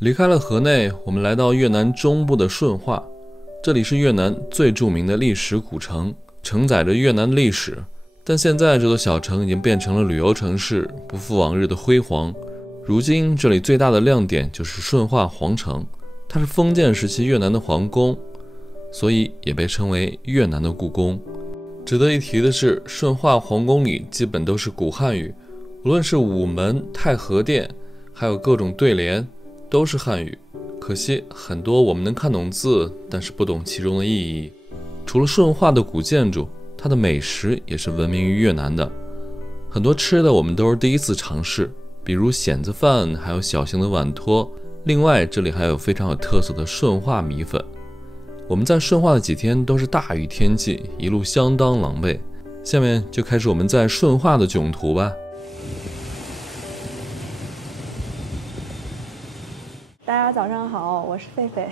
离开了河内，我们来到越南中部的顺化，这里是越南最著名的历史古城，承载着越南历史。但现在这座小城已经变成了旅游城市，不复往日的辉煌。如今这里最大的亮点就是顺化皇城，它是封建时期越南的皇宫，所以也被称为越南的故宫。值得一提的是，顺化皇宫里基本都是古汉语，无论是午门、太和殿，还有各种对联，都是汉语。可惜很多我们能看懂字，但是不懂其中的意义。除了顺化的古建筑，它的美食也是闻名于越南的。很多吃的我们都是第一次尝试，比如蚬子饭，还有小型的碗托。另外这里还有非常有特色的顺化米粉。我们在顺化的几天都是大雨天气，一路相当狼狈。下面就开始我们在顺化的囧途吧。大家早上好，我是狒狒。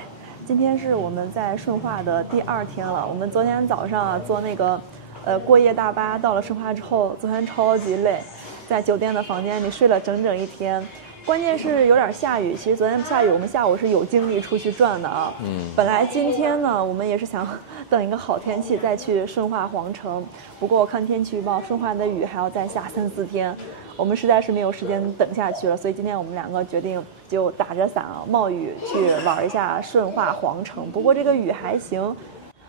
今天是我们在顺化的第2天了。我们昨天早上坐那个过夜大巴到了顺化之后，昨天超级累，在酒店的房间里睡了整整1天。关键是有点下雨，其实昨天下雨，我们下午是有精力出去转的啊。本来今天呢，我们也是想等一个好天气再去顺化皇城，不过我看天气预报，顺化的雨还要再下3-4天，我们实在是没有时间等下去了，所以今天我们2个决定就打着伞啊，冒雨去玩一下顺化皇城。不过这个雨还行。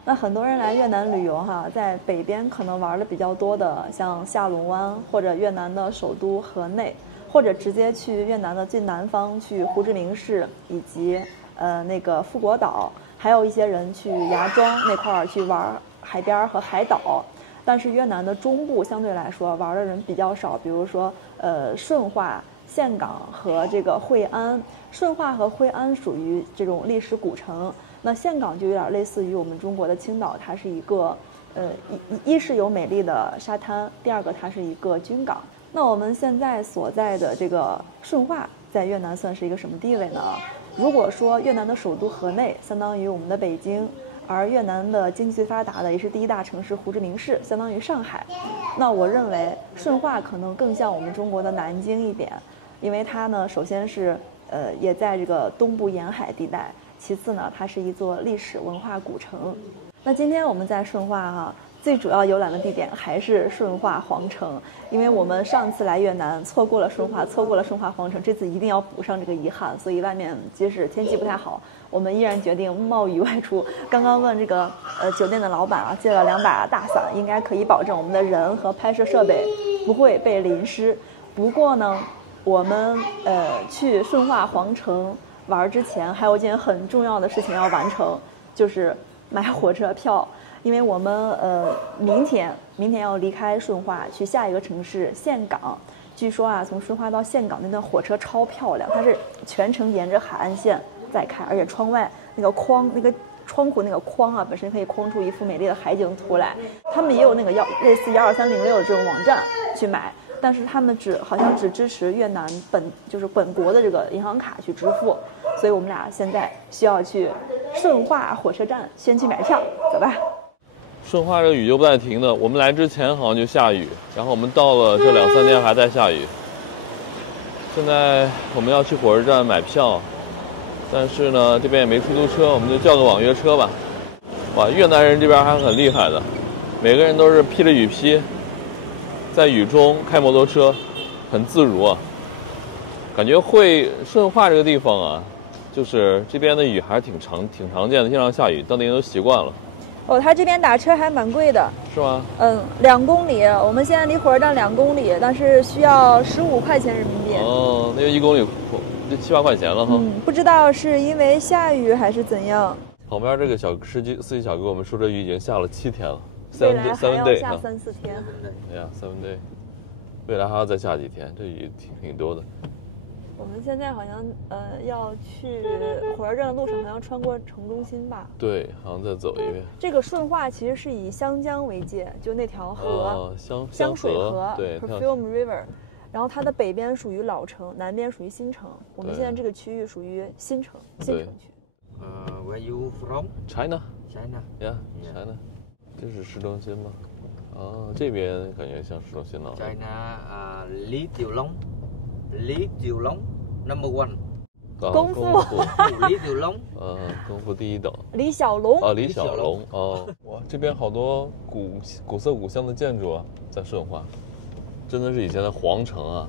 那很多人来越南旅游哈，在北边可能玩的比较多的，像下龙湾或者越南的首都河内，或者直接去越南的最南方去胡志明市以及那个富国岛，还有一些人去芽庄那块儿去玩海边和海岛。但是越南的中部相对来说玩的人比较少，比如说顺化、岘港和这个惠安。顺化和惠安属于这种历史古城，那岘港就有点类似于我们中国的青岛，它是一个一是有美丽的沙滩，第二个它是一个军港。那我们现在所在的这个顺化在越南算是一个什么地位呢？如果说越南的首都河内相当于我们的北京，而越南的经济最发达的也是第1大城市胡志明市相当于上海，那我认为顺化可能更像我们中国的南京一点，因为它呢首先是也在这个东部沿海地带，其次呢它是一座历史文化古城。那今天我们在顺化哈，最主要游览的地点还是顺化皇城，因为我们上次来越南错过了顺化，错过了顺化皇城，这次一定要补上这个遗憾。所以外面即使天气不太好，我们依然决定冒雨外出。刚刚问这个酒店的老板啊，借了2把大伞，应该可以保证我们的人和拍摄设备不会被淋湿。不过呢，我们去顺化皇城玩之前，还有一件很重要的事情要完成，就是买火车票。因为我们明天要离开顺化，去下一个城市岘港。据说啊，从顺化到岘港那段火车超漂亮，它是全程沿着海岸线在开，而且窗外那个框，那个窗户那个框啊，本身可以框出一幅美丽的海景图来。他们也有那个类似12306这种网站去买，但是他们好像只支持越南本国的这个银行卡去支付，所以我们俩现在需要去顺化火车站先去买票，走吧。顺化这个雨就不带停的，我们来之前好像就下雨，然后我们到了这2-3天还在下雨。现在我们要去火车站买票，但是呢这边也没出租车，我们就叫个网约车吧。哇，越南人这边还很厉害的，每个人都是披着雨披，在雨中开摩托车，很自如啊。感觉顺化这个地方啊，就是这边的雨还是挺常见的，经常下雨，当地人都习惯了。哦，他这边打车还蛮贵的，是吗？2公里，我们现在离火车站2公里，但是需要15块钱人民币。哦，那就1公里就7-8块钱了哈。不知道是因为下雨还是怎样。旁边这个司机小哥，我们说这雨已经下了7天了，未来还要下3-4天。哎呀，7 day， 未来还要再下几天，这雨挺多的。我们现在好像要去火车站的路上，好像穿过城中心吧？对，好像再走一遍。这个顺化其实是以湘江为界，就那条河，香水河，对 ，Perfume River。然后它的北边属于老城，南边属于新城。我们现在这个区域属于新城区。Where you from? China. China. Yeah, China. 这是市中心吗？哦，这边感觉像市中心了。China, Lý Tiểu Long, Number 1。功夫Lý Tiểu Long，功夫第一等。李小龙啊，李小龙哦，哇，这边好多古色古香的建筑啊，在顺化，真的是以前的皇城啊，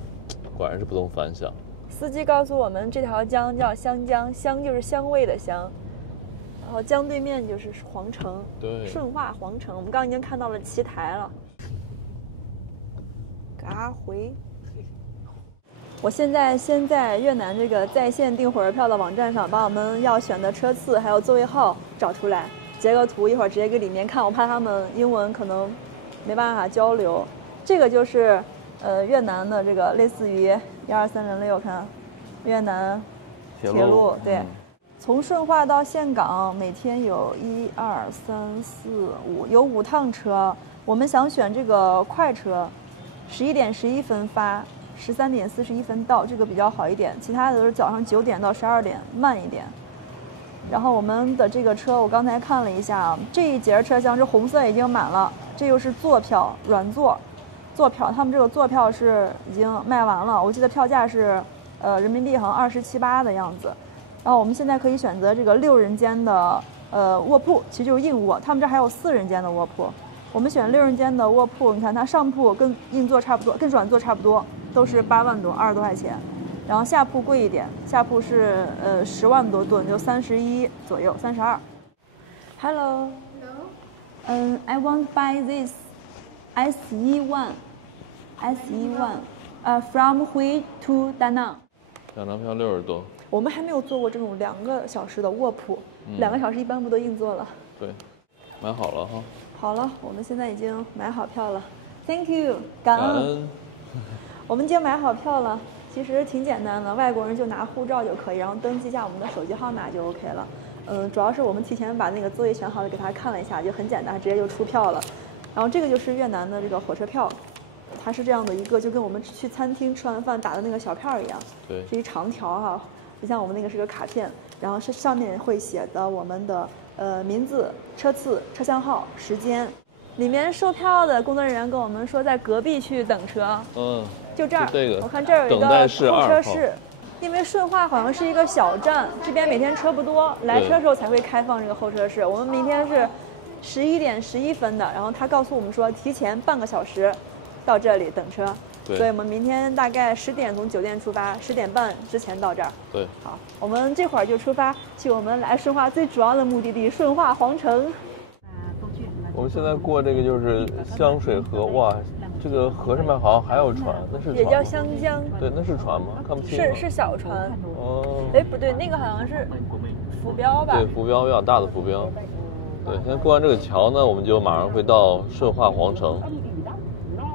果然是不同凡响。司机告诉我们，这条江叫湘江，湘就是香味的香，然后江对面就是皇城，对，顺化皇城。我们刚刚已经看到了旗台了。嘎回。我现在先在越南这个在线订火车票的网站上，把我们要选的车次还有座位号找出来，截个图，一会儿直接给里面看。我怕他们英文可能没办法交流。这个就是越南的这个类似于12306，看越南铁路，对。从顺化到岘港每天有1、2、3、4、5，有5趟车。我们想选这个快车，11点11分发，13点41分到，这个比较好一点。其他的都是早上9点到12点，慢一点。然后我们的这个车，我刚才看了一下啊，这一节车厢是红色已经满了，这又是坐票软座，坐票，他们这个坐票是已经卖完了，我记得票价是人民币好像27、8的样子。然后我们现在可以选择这个6人间的卧铺，其实就是硬卧。他们这还有4人间的卧铺，我们选6人间的卧铺。你看它上铺跟硬座差不多，跟软座差不多，都是8万多，20多块钱。然后下铺贵一点，下铺是10万多吨，就31左右，32。Hello。I want buy this SE1 from Hui to Da Nang。2张票60多。我们还没有坐过这种2个小时的卧铺，2个小时一般不都硬座了？对，买好了哈。好了，我们现在已经买好票了 ，Thank you， 感恩。我们已经买好票了，其实挺简单的，外国人就拿护照就可以，然后登记一下我们的手机号码就 OK 了。主要是我们提前把那个座位选好了，给他看了一下，就很简单，直接就出票了。然后这个就是越南的这个火车票。它是这样的一个，就跟我们去餐厅吃完饭打的那个小票一样，对，是一长条哈，不像我们那个是个卡片，然后是上面会写的我们的名字、车次、车厢号、时间。里面售票的工作人员跟我们说，在隔壁去等车，就这儿，这个我看这儿有一个候车室。因为顺化好像是一个小站，这边每天车不多，来车的时候才会开放这个候车室。我们明天是11点11分的，然后他告诉我们说提前半个小时到这里等车，所以我们明天大概10点从酒店出发，10点半之前到这儿。对，好，我们这会儿就出发去我们来顺化最主要的目的地顺化皇城。我们现在过这个就是香水河，哇，这个河上面好像还有船，那是船也叫湘江。对，那是船吗？看不清。是小船。哦。哎，不对，那个好像是浮标吧？对，浮标比较大的浮标。对，现在过完这个桥呢，我们就马上会到顺化皇城，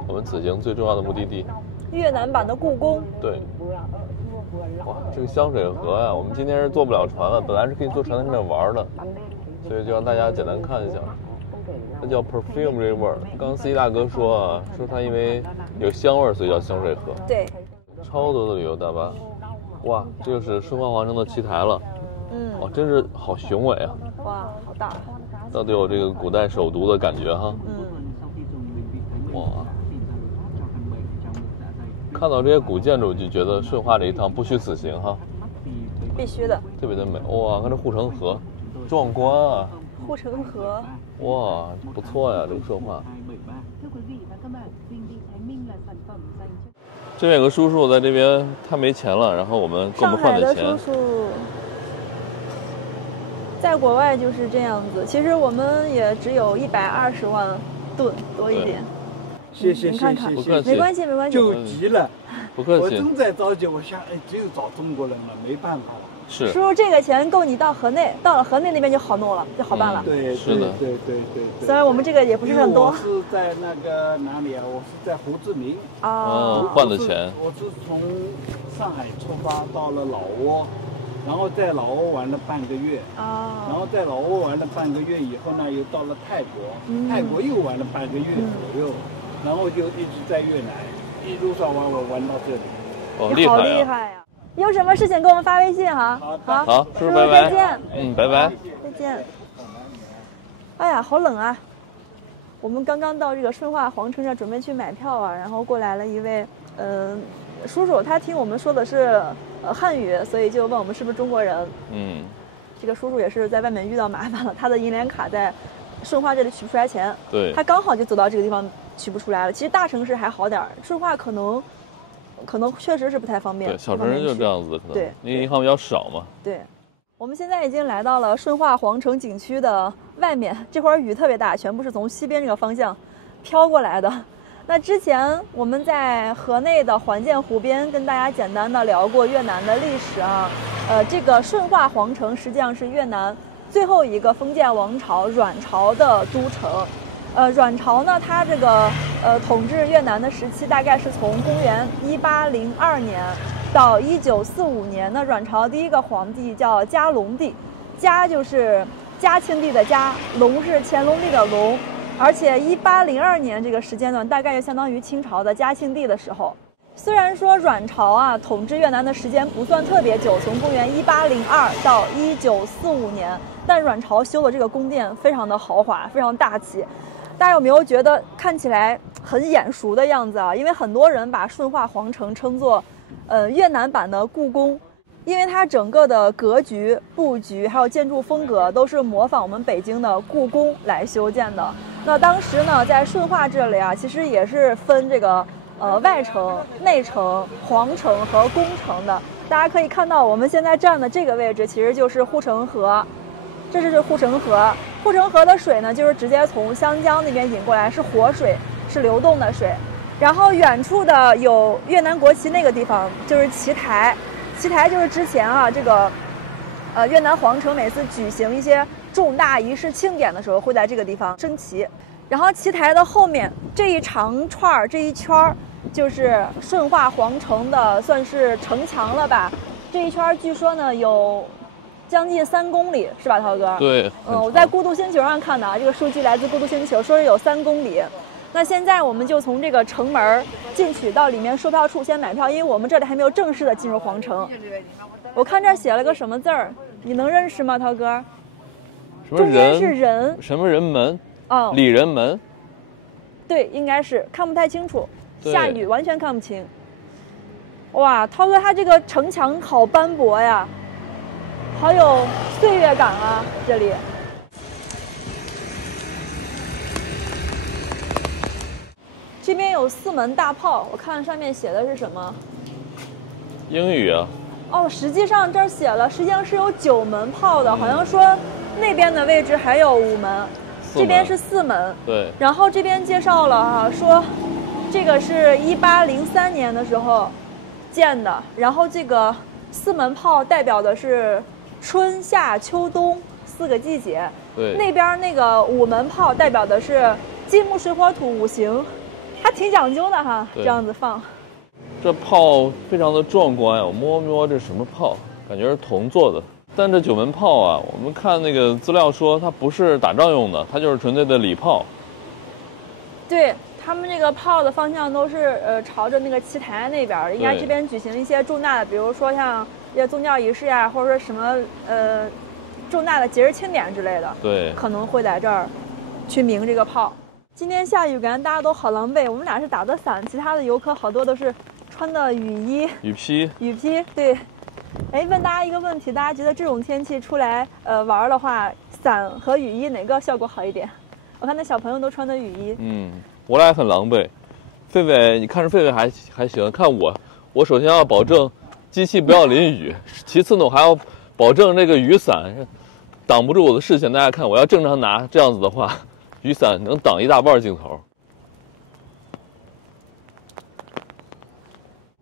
我们此行最重要的目的地。越南版的故宫。对。哇，这个香水河呀，我们今天是坐不了船了，本来是可以坐船在上面玩的，所以就让大家简单看一下。它叫 Perfume River。刚刚司机大哥说啊，说它因为有香味，所以叫香水河。对。超多的旅游大巴。哇，这就是顺化皇城的旗台了。哇，真是好雄伟啊！哇，好大。到底有这个古代首都的感觉哈。哇。看到这些古建筑，就觉得顺化这一趟不虚此行哈。必须的。特别的美哇！看这护城河，壮观啊！护城河。哇，不错呀，这个顺化。这边有个叔叔在这边，他没钱了，然后我们给我们换的钱。上海的叔叔，在国外就是这样子。其实我们也只有120万吨多一点。谢谢，您看看，不客气，没关系，没关系。就急了，不客气。我正在着急，我想，只有找中国人了，没办法了。是。叔叔，这个钱够你到河内，到了河内那边就好弄了，就好办了。对，是的，对。虽然我们这个也不是很多。我是在那个哪里啊？我是在胡志明。换的钱。我是从上海出发到了老挝，然后在老挝玩了半个月。然后在老挝玩了半个月以后呢，又到了泰国，泰国又玩了半个月左右。然后就一直在越南，一路上玩到这里。哦，厉害呀！好厉害呀！有什么事情给我们发微信哈。好，叔叔拜拜。再见。拜拜。再见。哎呀，好冷啊！我们刚刚到这个顺化皇城这，准备去买票啊，然后过来了一位叔叔他听我们说的是汉语，所以就问我们是不是中国人。这个叔叔也是在外面遇到麻烦了，他的银联卡在顺化这里取不出来钱，对，他刚好就走到这个地方取不出来了。其实大城市还好点，顺化可能确实是不太方便。对，小城市就这样子，可能对，因为银行比较少嘛。对，我们现在已经来到了顺化皇城景区的外面，这会儿雨特别大，全部是从西边这个方向飘过来的。那之前我们在河内的环建湖边跟大家简单的聊过越南的历史啊，这个顺化皇城实际上是越南最后一个封建王朝阮朝的都城。阮朝呢，它这个统治越南的时期大概是从公元1802年到1945年。那阮朝第一个皇帝叫嘉隆帝，嘉就是嘉庆帝的嘉，隆是乾隆帝的隆。而且1802年这个时间段大概就相当于清朝的嘉庆帝的时候。虽然说阮朝啊统治越南的时间不算特别久，从公元1802到1945年，但阮朝修的这个宫殿非常的豪华，非常大气。大家有没有觉得看起来很眼熟的样子啊？因为很多人把顺化皇城称作越南版的故宫，因为它整个的格局、布局还有建筑风格都是模仿我们北京的故宫来修建的。那当时呢，在顺化这里啊，其实也是分这个外城、内城、皇城和宫城的。大家可以看到，我们现在站的这个位置其实就是护城河，这是护城河。护城河的水呢，就是直接从湘江那边引过来，是活水，是流动的水。然后远处的有越南国旗那个地方就是旗台，旗台就是之前啊这个越南皇城每次举行一些重大仪式庆典的时候会在这个地方升旗。然后旗台的后面这一长串这一圈就是顺化皇城的算是城墙了吧。这一圈据说呢有将近3公里，是吧，涛哥？对，我在孤独星球上看的啊，这个数据来自孤独星球，说是有3公里。那现在我们就从这个城门进去，到里面售票处先买票，因为我们这里还没有正式的进入皇城。我看这儿写了个什么字儿，你能认识吗，涛哥？什么中间是人，什么人门？哦，里人门。对，应该是看不太清楚，下雨完全看不清。哇，涛哥，他这个城墙好斑驳呀，好有岁月感啊，这里。这边有4门大炮，我看上面写的是什么？英语啊。哦，实际上这儿写了，实际上是有9门炮的，好像说那边的位置还有5门，这边是4门。对。然后这边介绍了啊，说这个是1803年的时候建的，然后这个4门炮代表的是春夏秋冬4个季节。对。那边那个5门炮代表的是金木水火土5行。还挺讲究的哈，这样子放。这炮非常的壮观呀！我摸摸这什么炮，感觉是铜做的。但这9门炮啊，我们看那个资料说它不是打仗用的，它就是纯粹的礼炮。对，他们这个炮的方向都是朝着那个旗台那边，应该这边举行一些重大的，比如说像一些宗教仪式呀，或者说什么重大的节日庆典之类的。对，可能会在这儿去鸣这个炮。今天下雨，感觉大家都好狼狈。我们俩是打的伞，其他的游客好多都是穿的雨衣、雨披。对。哎，问大家一个问题，大家觉得这种天气出来玩的话，伞和雨衣哪个效果好一点？我看那小朋友都穿的雨衣。我俩也很狼狈。狒狒，你看着狒狒还行，看我首先要保证机器不要淋雨，其次呢我还要保证这个雨伞挡不住我的视线。大家看，我要正常拿，这样子的话。雨伞能挡一大半镜头。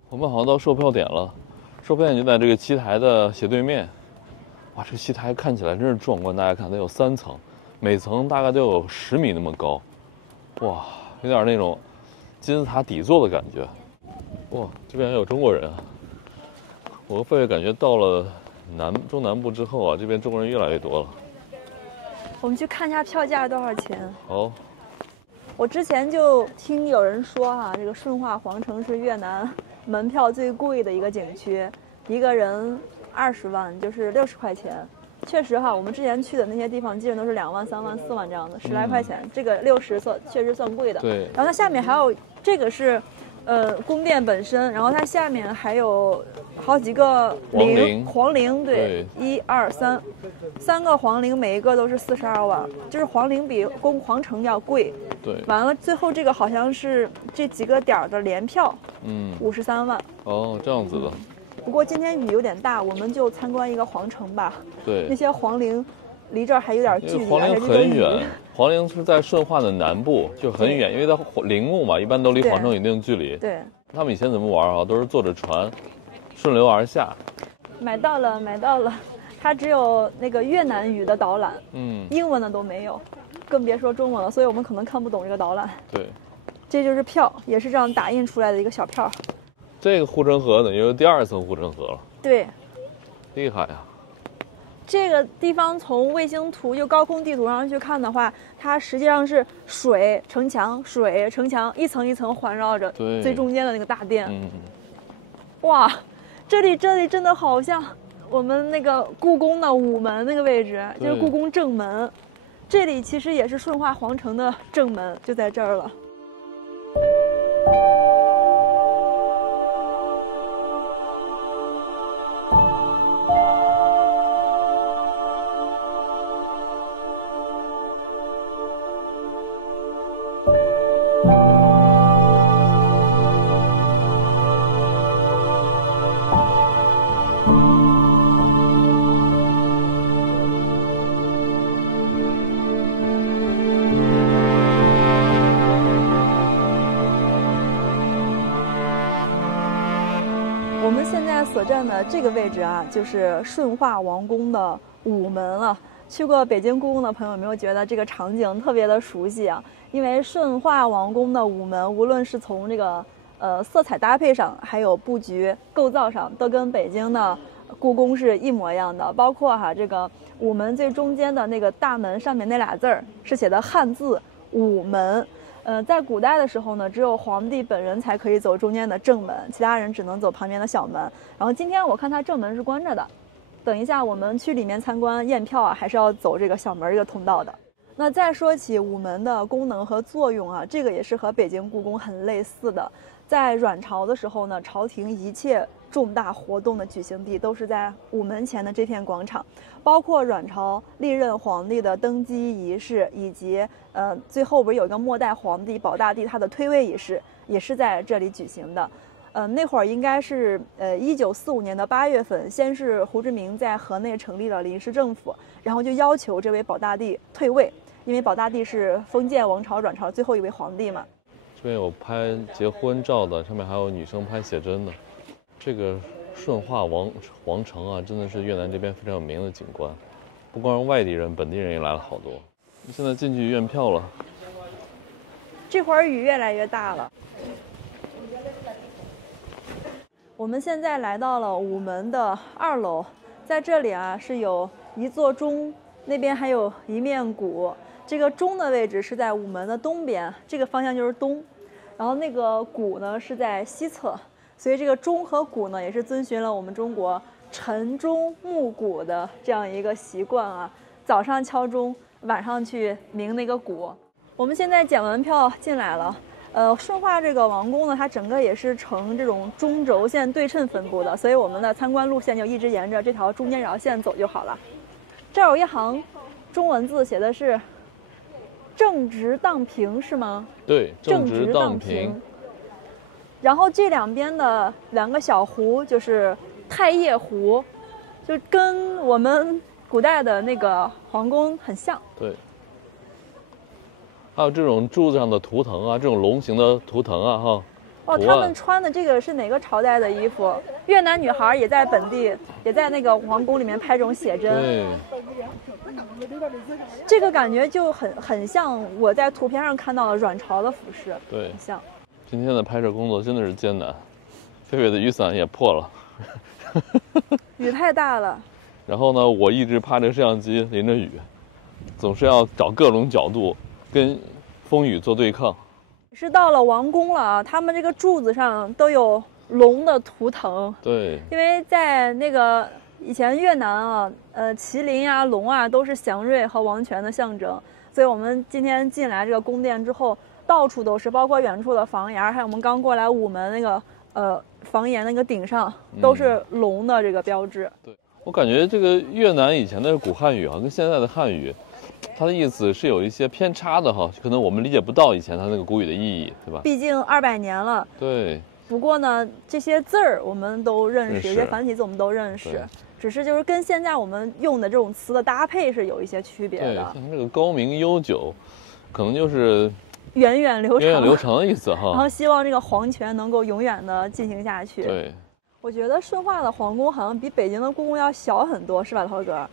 我们好像到售票点了，售票点就在这个旗台的斜对面。哇，这个旗台看起来真是壮观，大家看，它有3层，每层大概都有10米那么高。哇，有点那种金字塔底座的感觉。哇，这边还有中国人啊！我和狒狒感觉到了中南部之后啊，这边中国人越来越多了。我们去看一下票价多少钱。好。我之前就听有人说哈，这个顺化皇城是越南门票最贵的一个景区，一个人20万，就是60块钱。确实哈，我们之前去的那些地方，基本都是2万、3万、4万这样的，10来块钱，这个60确实算贵的。对。然后它下面还有这个是，宫殿本身，然后它下面还有好几个皇陵，对，1、2、3个皇陵，每一个都是42万，就是皇陵比皇城要贵。对，完了最后这个好像是这几个点的联票，53万。哦，这样子的。不过今天雨有点大，我们就参观一个皇城吧。对，那些皇陵离这儿还有点距离，皇陵很远。皇陵是在顺化的南部，就很远，因为它陵墓嘛，一般都离皇城有一定距离。对，他们以前怎么玩啊？都是坐着船，顺流而下。买到了，它只有那个越南语的导览，英文的都没有，更别说中文了，所以我们可能看不懂这个导览。对，这就是票，也是这样打印出来的一个小票。这个护城河等于有第2层护城河了。对，厉害呀！这个地方从卫星图就高空地图上去看的话，它实际上是水城墙，一层一层环绕着最中间的那个大殿。哇，这里真的好像我们那个故宫的午门那个位置，就是故宫正门。这里其实也是顺化皇城的正门，就在这儿了。我们现在所站的这个位置啊，就是顺化王宫的午门了。去过北京故宫的朋友有没有觉得这个场景特别的熟悉啊？因为顺化王宫的午门，无论是从这个色彩搭配上，还有布局构造上，都跟北京的故宫是一模一样的。包括这个午门最中间的那个大门上面那俩字儿是写的汉字“午门”。在古代的时候呢，只有皇帝本人才可以走中间的正门，其他人只能走旁边的小门。然后今天我看它正门是关着的，等一下我们去里面参观验票啊，还是要走这个小门这个通道的。那再说起午门的功能和作用啊，这个也是和北京故宫很类似的。在阮朝的时候呢，朝廷一切重大活动的举行地都是在午门前的这片广场，包括阮朝历任皇帝的登基仪式，以及最后不是有一个末代皇帝保大帝他的退位仪式，也是在这里举行的。那会儿应该是1945年的8月份，先是胡志明在河内成立了临时政府，然后就要求这位保大帝退位，因为保大帝是封建王朝阮朝最后一位皇帝嘛。这边有拍结婚照的，上面还有女生拍写真的。这个顺化王城啊，真的是越南这边非常有名的景观，不光是外地人，本地人也来了好多。现在进去验票了，这会儿雨越来越大了。我们现在来到了午门的2楼，在这里啊是有一座钟，那边还有一面鼓。这个钟的位置是在午门的东边，这个方向就是东，然后那个鼓呢是在西侧，所以这个钟和鼓呢也是遵循了我们中国晨钟暮鼓的这样一个习惯啊，早上敲钟，晚上去鸣那个鼓。我们现在检完票进来了。顺化这个王宫呢，它整个也是呈这种中轴线对称分布的，所以我们的参观路线就一直沿着这条中间绕线走就好了。这儿有一行中文字，写的是“正直当平”，是吗？对，正直当平。然后这两边的2个小湖就是太液湖，就跟我们古代的那个皇宫很像。对。还有这种柱子上的图腾啊，这种龙形的图腾啊，哈。哦，他们穿的这个是哪个朝代的衣服？越南女孩也在本地，也在那个皇宫里面拍这种写真。对。这个感觉就很像我在图片上看到的阮朝的服饰。对，很像。今天的拍摄工作真的是艰难，狒狒的雨伞也破了。雨太大了。然后呢，我一直趴着摄像机淋着雨，总是要找各种角度。跟风雨做对抗。是到了王宫了啊，他们这个柱子上都有龙的图腾。对，因为在那个以前越南啊，麒麟啊、龙啊都是祥瑞和王权的象征，所以我们今天进来这个宫殿之后，到处都是，包括远处的房檐，还有我们刚过来午门那个房檐那个顶上，都是龙的这个标志。对，我感觉这个越南以前的古汉语啊，跟现在的汉语，它的意思是有一些偏差的哈，可能我们理解不到以前它那个古语的意义，对吧？毕竟200年了。对。不过呢，这些字儿我们都认识，有些繁体字我们都认识，只是就是跟现在我们用的这种词的搭配是有一些区别的。对，像这个高明悠久，可能就是源远流长的意思哈。然后希望这个皇权能够永远的进行下去。对，我觉得顺化的皇宫好像比北京的故宫要小很多，是吧，涛哥？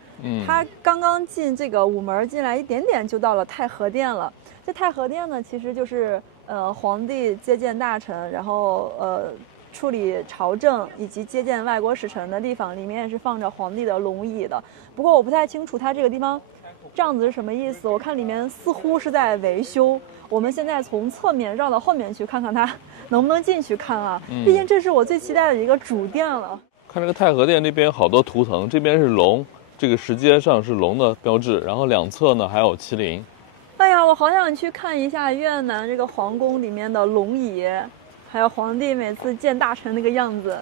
它刚刚进这个午门进来一点点就到了太和殿了。这太和殿呢，其实就是皇帝接见大臣，然后处理朝政以及接见外国使臣的地方，里面也是放着皇帝的龙椅的。不过我不太清楚它这个地方这样子是什么意思，我看里面似乎是在维修。我们现在从侧面绕到后面去看看它能不能进去看啊，毕竟这是我最期待的一个主殿了。看这个太和殿这边好多图腾，这边是龙，这个石阶上是龙的标志，然后两侧呢还有麒麟。哎呀，我好想去看一下越南这个皇宫里面的龙椅，还有皇帝每次见大臣那个样子，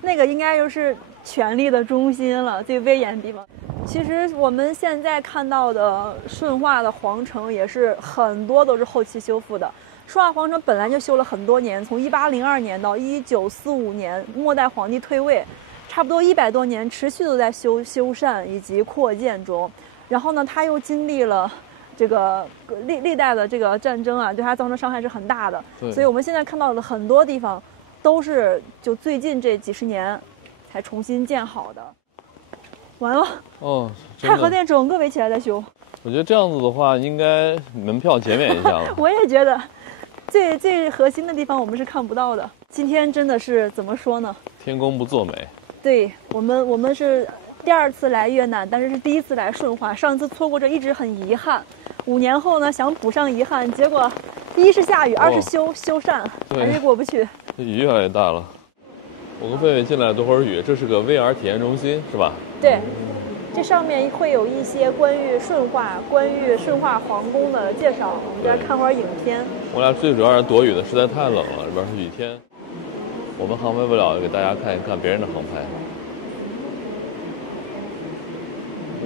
那个应该就是权力的中心了，最威严的地方。其实我们现在看到的顺化的皇城也是很多都是后期修复的。顺化皇城本来就修了很多年，从1802年到1945年末代皇帝退位，差不多100多年持续都在修缮以及扩建中。然后呢，它又经历了这个历代的这个战争啊，对它造成伤害是很大的。所以我们现在看到的很多地方都是就最近这几十年才重新建好的。完了哦，太和殿整个围起来在修。我觉得这样子的话，应该门票减免一下了。我也觉得，最核心的地方我们是看不到的。今天真的是怎么说呢？天公不作美。对，我们是第2次来越南，但是第1次来顺化。上次错过这一直很遗憾。5年后呢，想补上遗憾，结果1是下雨，2是修缮，还是过不去。这雨越来越大了。我跟贝贝进来多会儿雨，这是个 VR 体验中心，是吧？对，这上面会有一些关于顺化皇宫的介绍，我们再看会儿影片。我俩最主要是躲雨的，实在太冷了，这边是雨天。我们航拍不了，给大家看一看别人的航拍。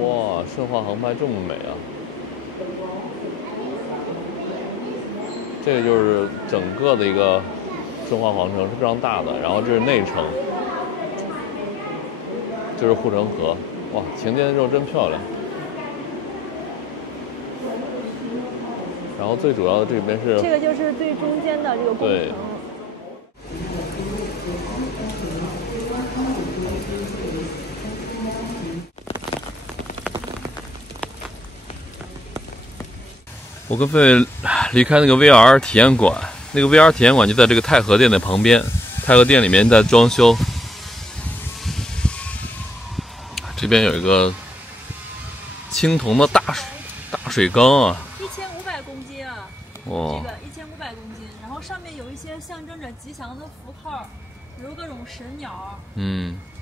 哇，顺化航拍这么美啊！这个就是整个的一个顺化皇城，是非常大的。然后这是内城，这是护城河。哇，晴天的时候真漂亮。然后最主要的这边是这个就是最中间的这个宫城。我跟贝贝离开那个 VR 体验馆，那个 VR 体验馆就在这个太和殿的旁边。太和殿里面在装修，这边有一个青铜的大水缸啊，1500公斤啊！哇，这个1500公斤，然后上面有一些象征着吉祥的符号，比如各种神鸟。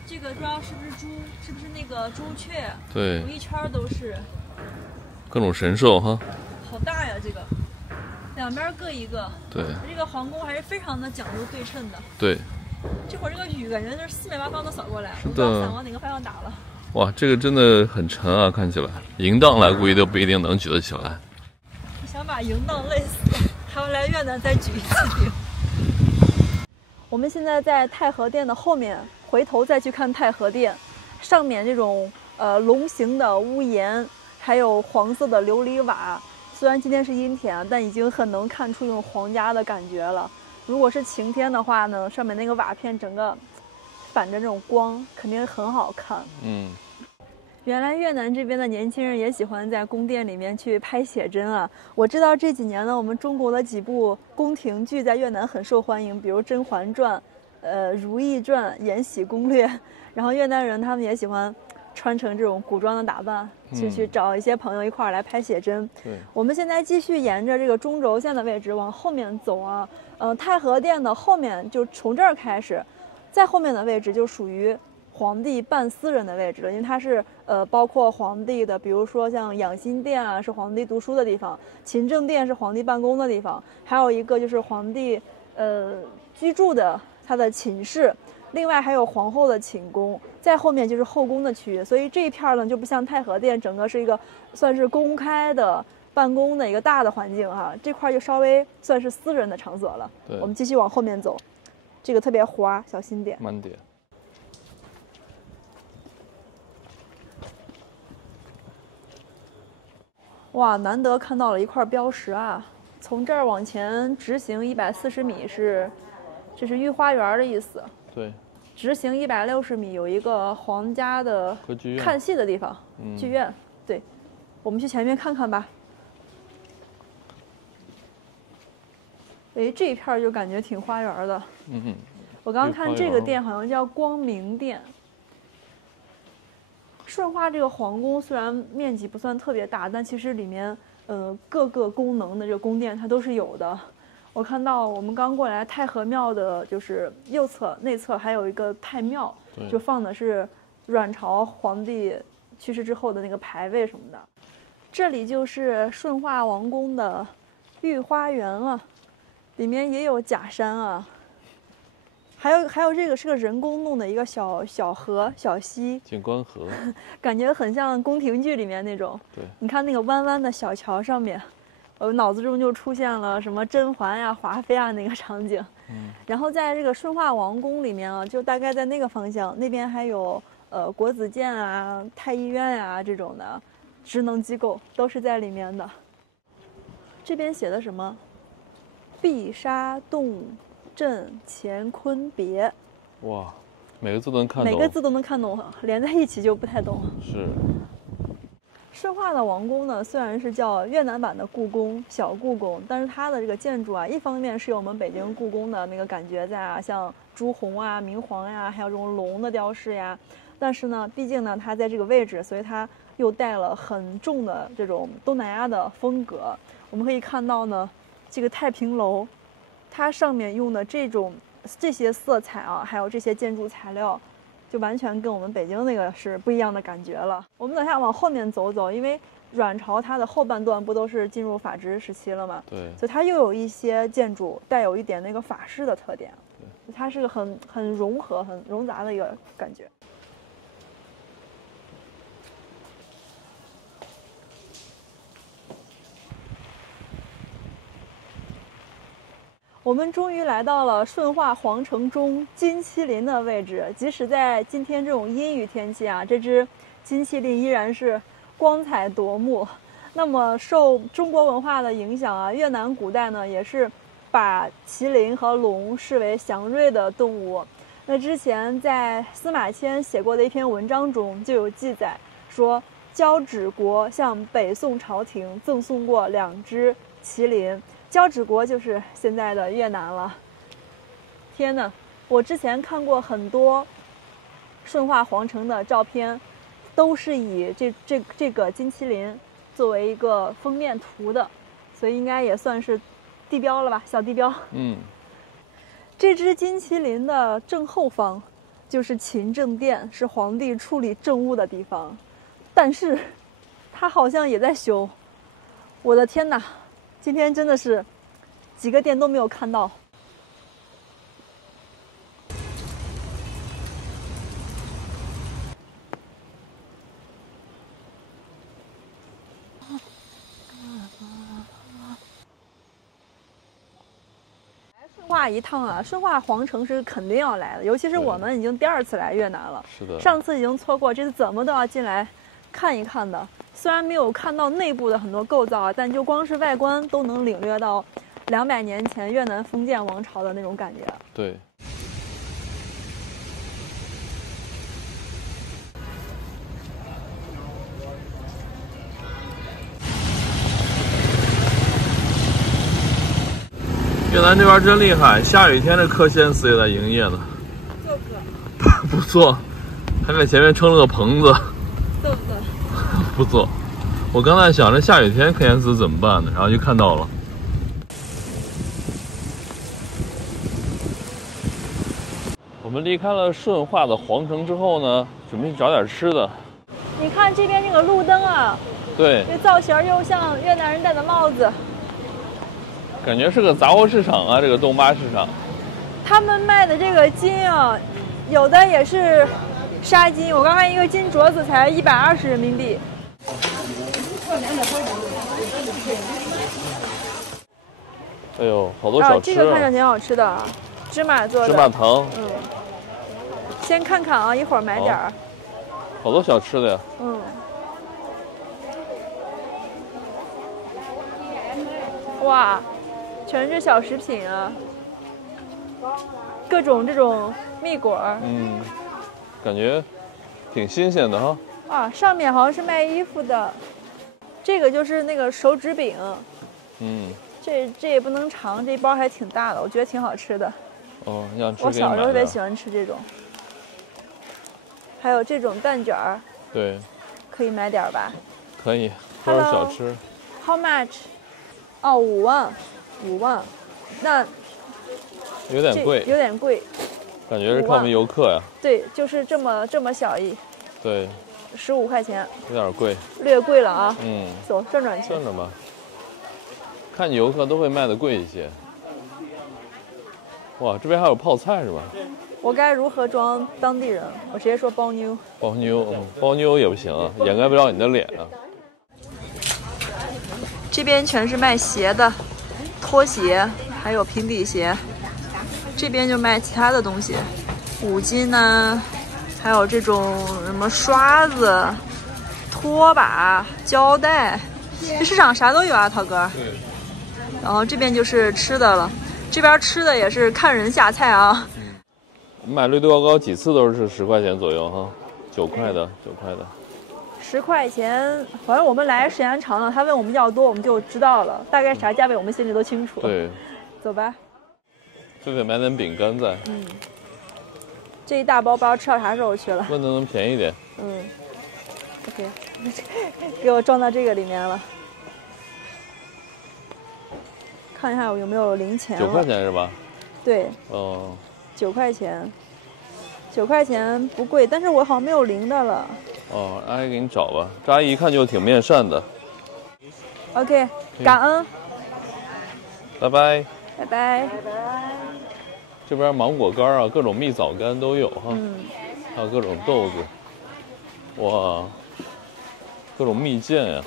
这个不知道是不是猪，是不是那个朱雀？对，有一圈都是各种神兽哈。好大呀，这个两边各一个。对，这个皇宫还是非常的讲究对称的。对，这会儿这个雨感觉就是四面八方都扫过来，我不知道伞往哪个方向打了。哇，这个真的很沉啊，看起来营帐来估计都不一定能举得起来。我想把营帐累死，还要来越南再举一次鼎。我们现在在太和殿的后面，回头再去看太和殿，上面这种龙形的屋檐，还有黄色的琉璃瓦。虽然今天是阴天，但已经很能看出这种皇家的感觉了。如果是晴天的话呢，上面那个瓦片整个反着这种光，肯定很好看。原来越南这边的年轻人也喜欢在宫殿里面去拍写真啊。我知道这几年呢，我们中国的几部宫廷剧在越南很受欢迎，比如《甄嬛传》、如懿传》、《延禧攻略》，然后越南人他们也喜欢穿成这种古装的打扮，去找一些朋友一块儿来拍写真。我们现在继续沿着这个中轴线的位置往后面走啊。太和殿的后面就从这儿开始，再后面的位置就属于皇帝半私人的位置了，因为它是包括皇帝的，比如说像养心殿啊，是皇帝读书的地方；勤政殿是皇帝办公的地方，还有一个就是皇帝居住的他的寝室，另外还有皇后的寝宫，在后面就是后宫的区域。所以这一片呢就不像太和殿，整个是一个算是公开的办公的一个大的环境哈，这块就稍微算是私人的场所了。对，我们继续往后面走，这个特别滑，小心点。慢点。哇，难得看到了一块标识啊！从这儿往前直行140米这是御花园的意思。对。直行160米有一个皇家的看戏的地方，剧院。对，我们去前面看看吧。哎，这一片就感觉挺花园的。我刚刚看这个殿好像叫光明殿。顺化这个皇宫虽然面积不算特别大，但其实里面各个功能的这个宫殿它都是有的。我看到我们刚过来太和庙的，就是右侧内侧还有一个太庙，就放的是阮朝皇帝去世之后的那个牌位什么的。这里就是顺化王宫的御花园了，里面也有假山啊。还有这个是个人工弄的一个小河小溪，景观河，感觉很像宫廷剧里面那种。对，你看那个弯弯的小桥上面，我脑子中就出现了什么甄嬛呀、华妃啊那个场景。然后在这个顺化王宫里面啊，就大概在那个方向，那边还有国子监啊、太医院呀这种的职能机构都是在里面的。这边写的什么？碧沙洞镇乾坤别。哇，每个字都能看懂。每个字都能看懂，连在一起就不太懂。是。顺化的王宫呢，虽然是叫越南版的故宫、小故宫，但是它的这个建筑啊，一方面是有我们北京故宫的那个感觉在啊，像朱红啊、明皇呀，还有这种龙的雕饰呀。但是呢，毕竟呢，它在这个位置，所以它又带了很重的这种东南亚的风格。我们可以看到呢，这个太平楼，它上面用的这些色彩啊，还有这些建筑材料，就完全跟我们北京那个是不一样的感觉了。我们等下往后面走走，因为阮朝它的后半段不都是进入法治时期了吗？对，所以它又有一些建筑带有一点那个法式的特点，它是个很融合、很融杂的一个感觉。我们终于来到了顺化皇城中金麒麟的位置，即使在今天这种阴雨天气啊，这只金麒麟依然是光彩夺目。那么受中国文化的影响啊，越南古代呢也是把麒麟和龙视为祥瑞的动物。那之前在司马迁写过的一篇文章中就有记载说，交趾国向北宋朝廷赠送过2只麒麟。交趾国就是现在的越南了。天哪，我之前看过很多顺化皇城的照片，都是以这个金麒麟作为一个封面图的，所以应该也算是地标了吧，小地标。这只金麒麟的正后方就是勤政殿，是皇帝处理政务的地方，但是它好像也在修。我的天哪，今天真的是几个殿都没有看到。顺化一趟啊，顺化皇城是肯定要来的，尤其是我们已经第2次来越南了。是的，上次已经错过，这次怎么都要进来看一看的。虽然没有看到内部的很多构造啊，但就光是外观都能领略到200年前越南封建王朝的那种感觉。对。越南这边真厉害，下雨天这克仙寺也在营业呢。做客。不错，还在前面撑了个棚子。做不做？不错。我刚才想着下雨天克仙寺怎么办呢，然后就看到了。我们们离开了顺化的皇城之后呢，准备去找点吃的。你看这边这个路灯啊，对，这造型又像越南人戴的帽子，感觉是个杂货市场啊，这个东巴市场。他们卖的这个金啊，有的也是纱金，我刚看一个金镯子才120人民币。哎呦，好多小吃、这个看着挺好吃的啊，芝麻做的。芝麻糖。先看看啊，一会儿买点儿。好多小吃的呀。哇，全是小食品啊，各种这种蜜果。感觉挺新鲜的哈。啊，上面好像是卖衣服的，这个就是那个手指饼。这也不能尝，这一包还挺大的，我觉得挺好吃的。哦，你想吃？我小时候特别喜欢吃这种。还有这种蛋卷儿。对。可以买点吧？可以，都是小吃。How much？ 哦，5万，那有点贵，有点贵。感觉是看我们游客呀。对，就是这么小一。对。15块钱。有点贵。略贵了啊。走，转去。算着吧。看游客都会卖的贵一些。哇，这边还有泡菜是吧？我该如何装当地人？我直接说包妞。包妞，包妞也不行啊，掩盖不了你的脸啊。这边全是卖鞋的，拖鞋，还有平底鞋。这边就卖其他的东西，五金呢，还有这种什么刷子、拖把、胶带。这市场啥都有啊，涛哥。对。然后这边就是吃的了，这边吃的也是看人下菜啊。买绿豆糕糕几次都是10块钱左右哈，9块的，10块钱，反正我们来时间长了，他问我们要多，我们就知道了，大概啥价位我们心里都清楚。对，走吧。菲菲买点饼干在。这一大包不知道吃到啥时候去了。问的能便宜点。OK， 给我装到这个里面了。看一下我有没有零钱了。9块钱是吧？对。9块钱，9块钱不贵，但是我好像没有零的了。阿姨给你找吧，这阿姨一看就挺面善的。OK， 感恩。拜拜。拜拜。这边芒果干啊，各种蜜枣干都有哈。还有各种豆子。哇，各种蜜饯呀，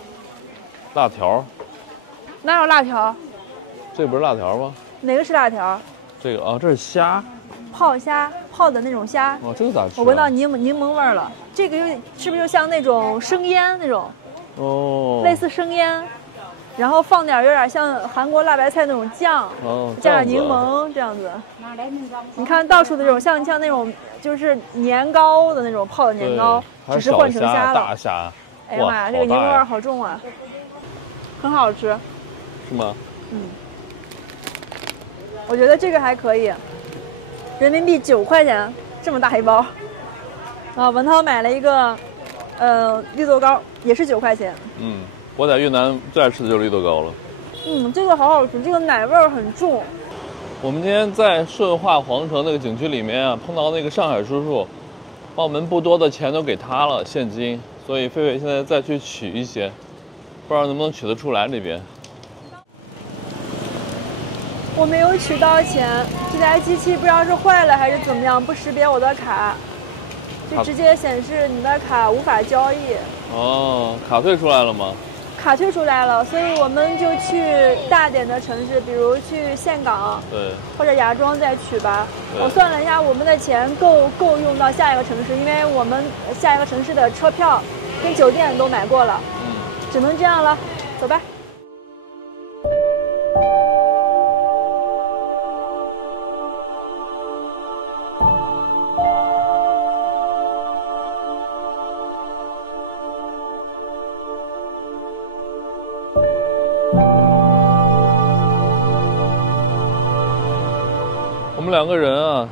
辣条。哪有辣条？这不是辣条吗？哪个是辣条？这个啊，这是虾。泡虾，泡的那种虾。这个咋吃？我闻到柠檬味了。这个是不是就像那种生腌那种？类似生腌，然后放点有点像韩国辣白菜那种酱，加点柠檬这样子。你看到处的这种像那种就是年糕的那种泡的年糕，只是换成虾了。大虾。哎呀妈呀，这个柠檬味好重啊，很好吃。是吗？我觉得这个还可以。人民币9块钱，这么大一包。文涛买了一个，绿豆糕，也是9块钱。我在越南最爱吃的就是绿豆糕了。这个好好吃，这个奶味儿很重。我们今天在顺化皇城那个景区里面啊，碰到那个上海叔叔，把我们不多的钱都给他了，现金。所以菲菲现在再去取一些，不知道能不能取得出来这边。我没有取到钱，这台机器不知道是坏了还是怎么样，不识别我的卡，就直接显示你的卡无法交易。卡退出来了吗？卡退出来了，所以我们就去大点的城市，比如去岘港，对，或者芽庄再取吧。我算了一下，我们的钱够用到下一个城市，因为我们下一个城市的车票跟酒店都买过了，只能这样了，走吧。我们2个人啊，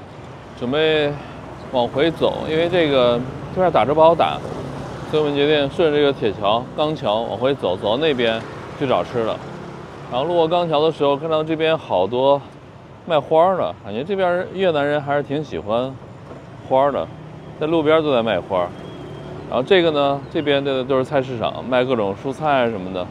准备往回走，因为这个这边打车不好打，所以我们决定顺着这个铁桥、钢桥往回走，走到那边去找吃的。然后路过钢桥的时候，看到这边好多卖花的，感觉这边越南人还是挺喜欢花的，在路边都在卖花。然后这个呢，这边的都是菜市场，卖各种蔬菜什么的。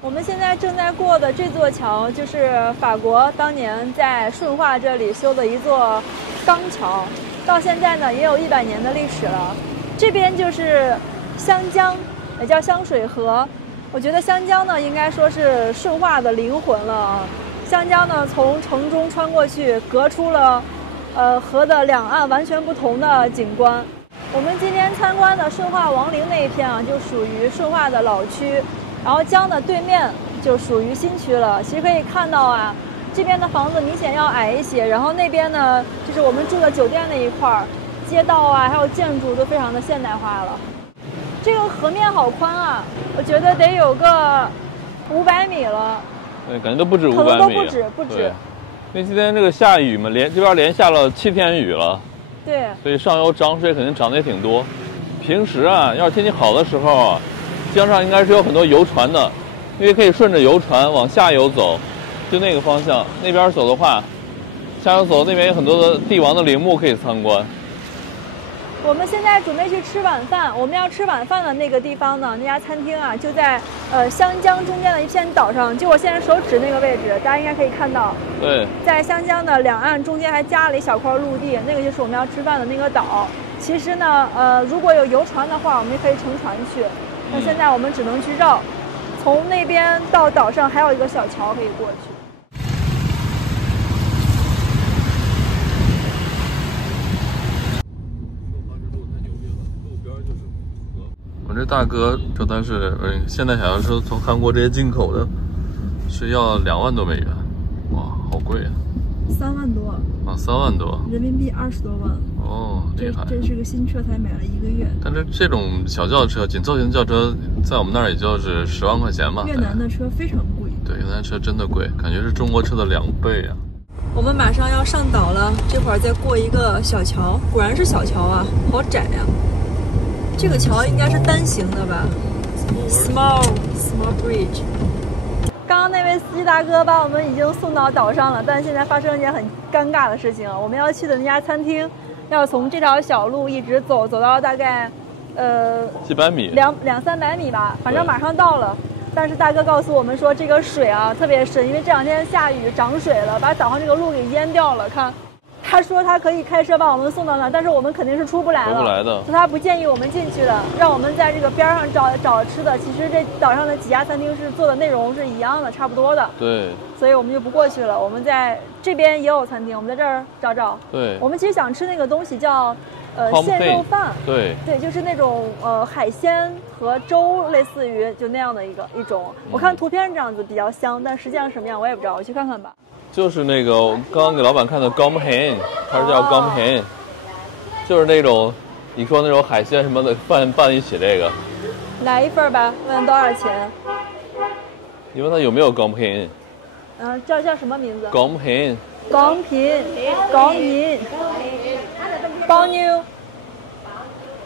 我们现在正在过的这座桥，就是法国当年在顺化这里修的一座钢桥，到现在呢也有100年的历史了。这边就是湘江，也叫香水河。我觉得湘江呢，应该说是顺化的灵魂了啊。湘江呢，从城中穿过去，隔出了河的两岸完全不同的景观。我们今天参观的顺化王陵那一片啊，就属于顺化的老区，然后江的对面就属于新区了。其实可以看到啊，这边的房子明显要矮一些，然后那边呢，就是我们住的酒店那一块儿，街道啊，还有建筑都非常的现代化了。这个河面好宽啊，我觉得得有个500米了。对，感觉都不止500米，可能都不止。因为今天这个下雨嘛，这边连下了7天雨了。对，所以上游涨水肯定涨得也挺多。平时啊，要是天气好的时候啊，江上应该是有很多游船的，因为可以顺着游船往下游走，就那个方向那边走的话，下游走那边有很多的帝王的陵墓可以参观。我们现在准备去吃晚饭，我们要吃晚饭的那个地方呢，那家餐厅啊，就在湘江中间的一片岛上，就我现在手指那个位置，大家应该可以看到。对，在湘江的两岸中间还加了一小块陆地，那个就是我们要吃饭的那个岛。其实呢，如果有游船的话，我们也可以乘船去。那现在我们只能去绕，从那边到岛上还有一个小桥可以过去。我这大哥这他是现代小轿车从韩国这些进口的，是要2万多美元，哇，好贵啊！3万多啊，3万多，人民币20多万。哦，厉害！这是个新车，才买了1个月。但是这种小轿车、紧凑型轿车，在我们那儿也就是10万块钱吧。越南的车非常贵。对，越南车真的贵，感觉是中国车的2倍啊。我们马上要上岛了，这会儿再过一个小桥，果然是小桥啊，好窄呀。这个桥应该是单行的吧 ？Small bridge。刚刚那位司机大哥把我们已经送到岛上了，但现在发生一件很尴尬的事情，我们要去的那家餐厅，要从这条小路一直走到大概几百米，200-300米吧，反正马上到了。但是大哥告诉我们说，这个水啊特别深，因为这2天下雨涨水了，把岛上这个路给淹掉了。看。他说他可以开车把我们送到那儿，但是我们肯定是出不来了。出不来的。所以他不建议我们进去的，让我们在这个边上找吃的。其实这岛上的几家餐厅是做的内容是一样的，差不多的。对。所以我们就不过去了。我们在这边也有餐厅，我们在这儿找。对。我们其实想吃那个东西叫现肉饭。对。对，就是那种海鲜和粥，类似于就那样的一种。我看图片这样子比较香，但实际上什么样我也不知道，我去看看吧。就是那个我刚刚给老板看的 gomhen， 它是叫 gomhen， 就是那种你说那种海鲜什么的拌一起这个。来1份吧，问多少钱？你问他有没有 gomhen？ 叫什么名字 ？gomhen。港品，bao nhiêu?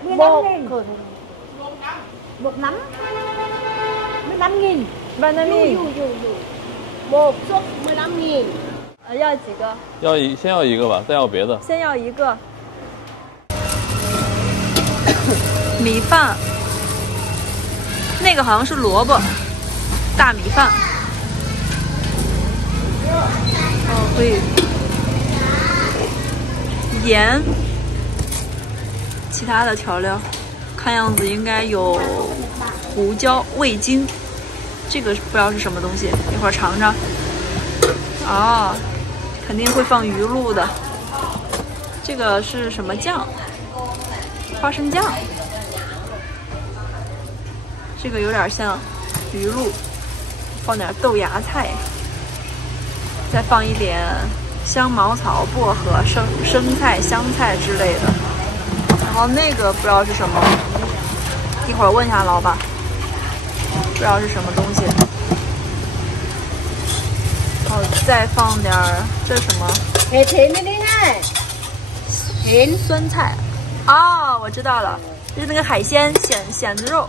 15.000. 1 suất 15.000. 要几个？先要一个吧，再要别的。先要一个。米饭，那个好像是萝卜，大米饭。哦，可以。盐，其他的调料，看样子应该有胡椒、味精。这个不知道是什么东西，一会儿尝尝。哦，肯定会放鱼露的。这个是什么酱？花生酱。这个有点像鱼露，放点豆芽菜，再放一点香茅草、薄荷、生菜、香菜之类的。然后那个不知道是什么，一会儿问一下老板。不知道是什么东西，然后再放点这什么？酸菜。哦，我知道了，就是那个海鲜蚬子肉。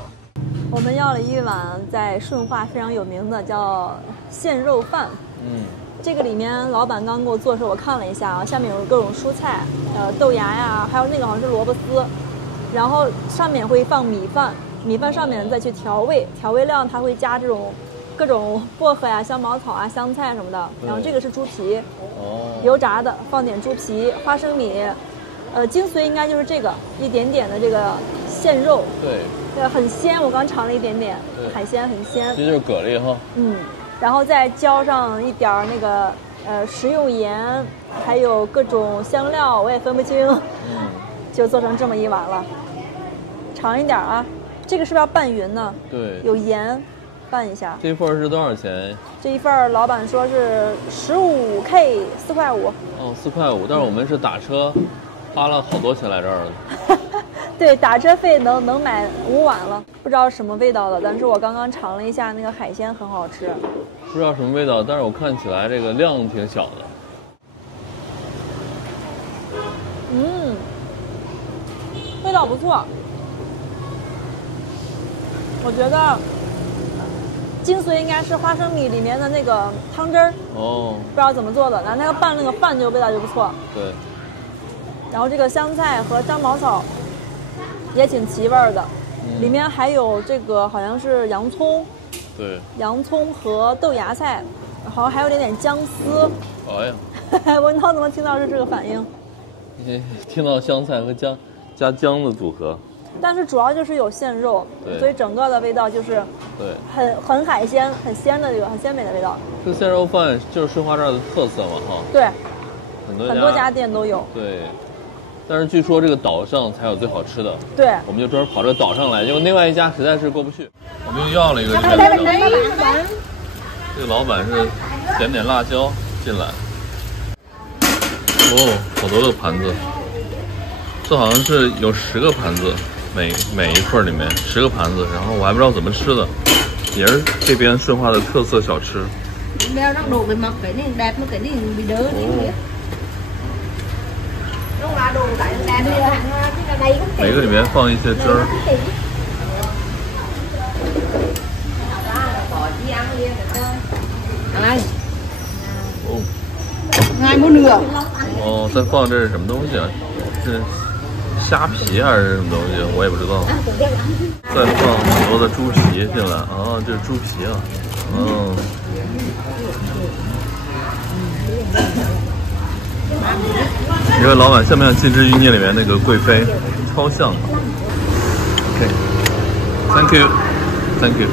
我们要了一碗在顺化非常有名的叫现肉饭。这个里面老板刚给我做的时候，我看了一下啊，下面有各种蔬菜，豆芽呀，还有那个好像是萝卜丝，然后上面会放米饭，米饭上面再去调味，调味料它会加这种各种薄荷呀、香茅草啊、香菜什么的。然后这个是猪皮，油炸的，放点猪皮、花生米，精髓应该就是这个一点点的这个鲜肉，对，很鲜，我刚尝了一点点，海鲜很鲜，这就是蛤蜊哈，然后再浇上一点那个食用盐，还有各种香料，我也分不清，就做成这么一碗了。尝一点啊，这个是不是要拌匀呢？对，有盐，拌一下。这一份是多少钱？这一份老板说是15K 4块5。哦，4块5，但是我们是打车，花了好多钱来这儿了。对，打车费能买5碗了，不知道什么味道的，但是我刚刚尝了一下那个海鲜，很好吃。不知道什么味道，但是我看起来这个量挺小的。味道不错。我觉得精髓应该是花生米里面的那个汤汁儿。不知道怎么做的，然后那个拌那个饭就味道就不错。对。然后这个香菜和香茅草也挺齐味儿的，里面还有这个好像是洋葱。对，洋葱和豆芽菜，好像还有点姜丝。哎呀，文涛怎么听到是这个反应？听到香菜和加姜的组合。但是主要就是有馅肉，所以整个的味道就是很海鲜、很鲜的这个很鲜美的味道。这个鲜肉饭就是顺化这儿的特色嘛，哈。对，很多家店都有。对。但是据说这个岛上才有最好吃的，对，我们就专门跑这个岛上来，结果另外一家实在是过不去。我们又要了一个这个老板是点点辣椒进来，好多个盘子，这好像是有10个盘子，每一份里面10个盘子，然后我还不知道怎么吃的，也是这边顺化的特色小吃。每个里面放一些汁儿。再放这是什么东西啊？是虾皮还是什么东西？我也不知道。再放很多的猪皮进来啊，这是猪皮啊。因为老板像不像《金枝欲孽》里面那个贵妃，超像的。OK，Thank you，Thank you。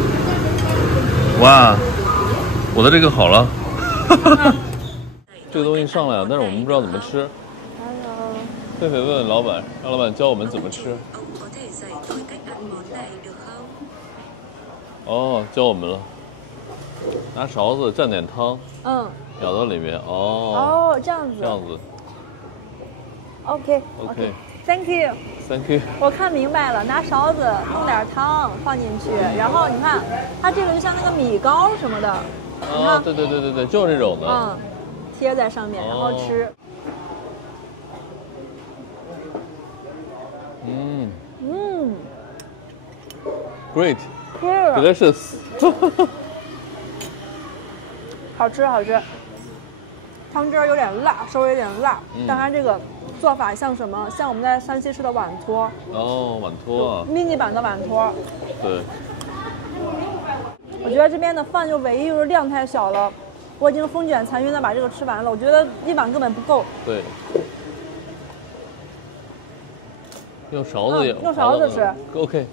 哇，我的这个好了。这个东西上来了，但是我们不知道怎么吃。狒狒问问老板，让老板教我们怎么吃。教我们了。拿勺子蘸点汤，舀到里面。这样子。这样子。OK，Thank you。我看明白了，拿勺子弄点汤放进去，然后你看，它这个就像那个米糕什么的。对，就是这种的。贴在上面，然后吃。Great。Delicious。好吃。汤汁有点辣，稍微有点辣，但它这个做法像什么？像我们在山西吃的碗托。碗托，mini 版的碗托。对。我觉得这边的饭就唯一就是量太小了，我已经风卷残云的把这个吃完了，我觉得一碗根本不够。对。用勺子也。用勺子吃。OK。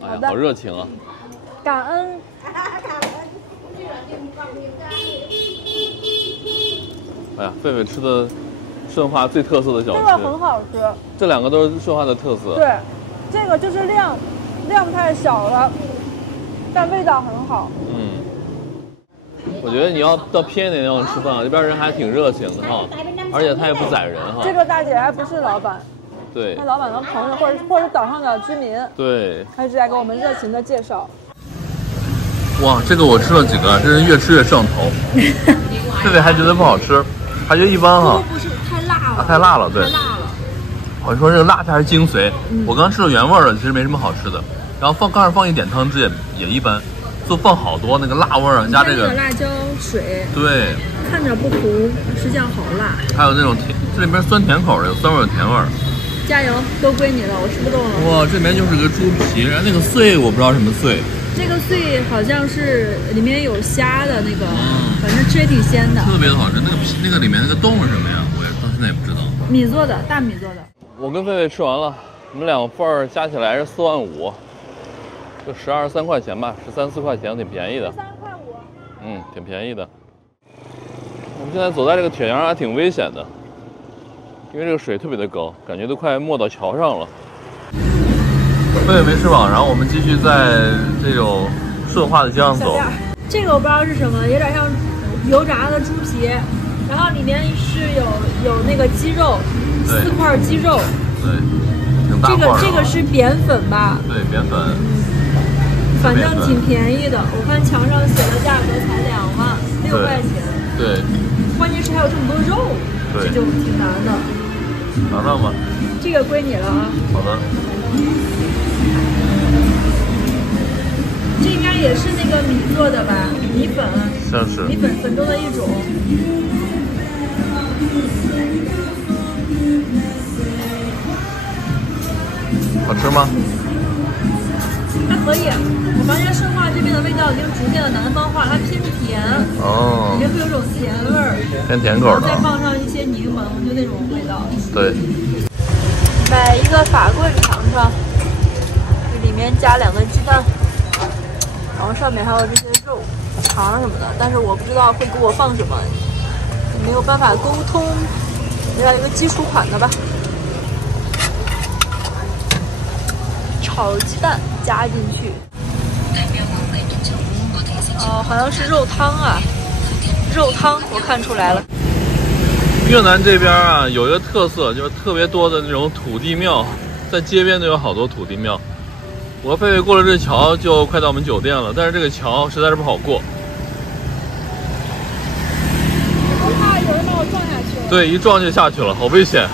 哎呀，好热情啊！感恩。哎呀，狒狒吃的顺化最特色的小吃，这个很好吃。这2个都是顺化的特色。对，这个就是量太小了，但味道很好。我觉得你要到偏一点地方吃饭，这边人还挺热情的哈，而且他也不宰人哈。这个大姐还不是老板，对，她老板的朋友或者是岛上的居民，对，她一直在给我们热情的介绍。哇，这个我吃了几个，真是越吃越上头。狒狒还觉得不好吃，还觉得一般哈。不是太辣了，太辣了，对。太辣了。我说这个辣才是精髓。我刚吃了原味的，其实没什么好吃的。然后刚才放一点汤汁也一般。就放好多那个辣味儿，加这个辣椒水，对，看着不糊，实际上好辣。还有那种甜，这里边酸甜口的，有酸味有甜味儿。加油，都归你了，我吃不动了。哇，这边就是个猪皮，然后那个碎我不知道什么碎。这个碎好像是里面有虾的那个，反正吃也挺鲜的，特别的好吃。那个皮，那个里面那个冻是什么呀？我也到现在也不知道。米做的，大米做的。我跟狒狒吃完了，我们2份儿加起来是4万5，就12、13块钱吧，13、14块钱，挺便宜的。13块5。挺便宜的。我们现在走在这个铁沿还挺危险的，因为这个水特别的高，感觉都快没到桥上了。狒狒没吃饱，然后我们继续在这种顺化的街上走。这个我不知道是什么，有点像油炸的猪皮，然后里面是有那个鸡肉，4块鸡肉。对，挺大块的。这个是扁粉吧？对，扁粉。反正挺便宜的，我看墙上写的价格才2万6块钱。对。关键是还有这么多肉，这就挺难的。尝尝吧。这个归你了啊。好的。这应该也是那个米做的吧？米粉。像是。米粉中的一种。好吃吗？还可以，我发现顺化这边的味道已经逐渐的南方化，它偏甜，里面会有种甜味儿，偏甜口的，再放上一些柠檬，就那种味道。对。买一个法棍尝尝，这里面加2个鸡蛋，然后上面还有这些肉、肠什么的，但是我不知道会给我放什么，没有办法沟通，来一个基础款的吧。炒鸡蛋加进去，好像是肉汤啊，肉汤我看出来了。越南这边啊，有一个特色，就是特别多的那种土地庙，在街边都有好多土地庙。我和狒狒过了这桥，就快到我们酒店了，但是这个桥实在是不好过。我怕有人把我撞下去了。对，一撞就下去了，好危险。